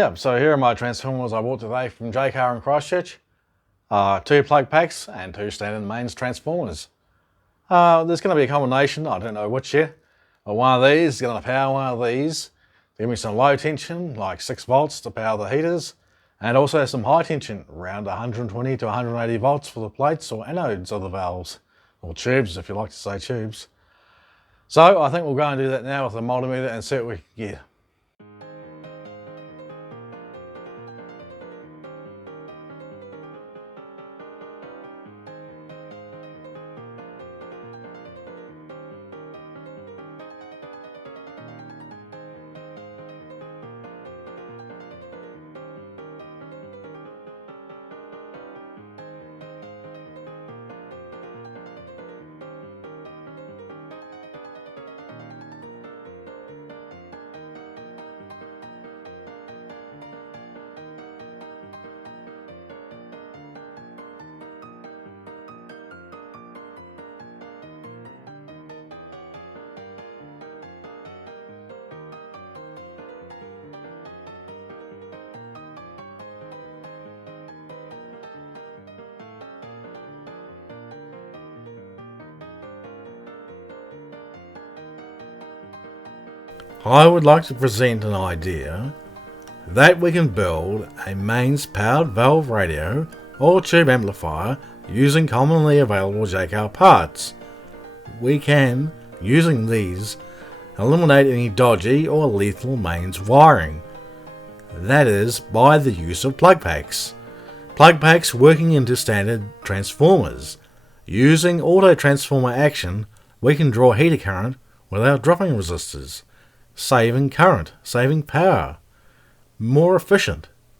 Yeah, so here are my transformers I bought today from Jaycar in Christchurch. 2 plug packs and 2 standard mains transformers. There's going to be a combination, I don't know which yet, but one of these is going to power one of these to give me some low tension, like 6 volts to power the heaters, and also some high tension, around 120 to 180 volts for the plates or anodes of the valves, or tubes if you like to say tubes. So I think we'll go and do that now with the multimeter and see what we can get. I would like to present an idea that we can build a mains powered valve radio or tube amplifier using commonly available Jaycar parts. We can, using these, eliminate any dodgy or lethal mains wiring. That is by the use of plug packs. Plug packs working into standard transformers. Using Autotransformer action, we can draw heater current without dropping resistors. Saving current, saving power, more efficient.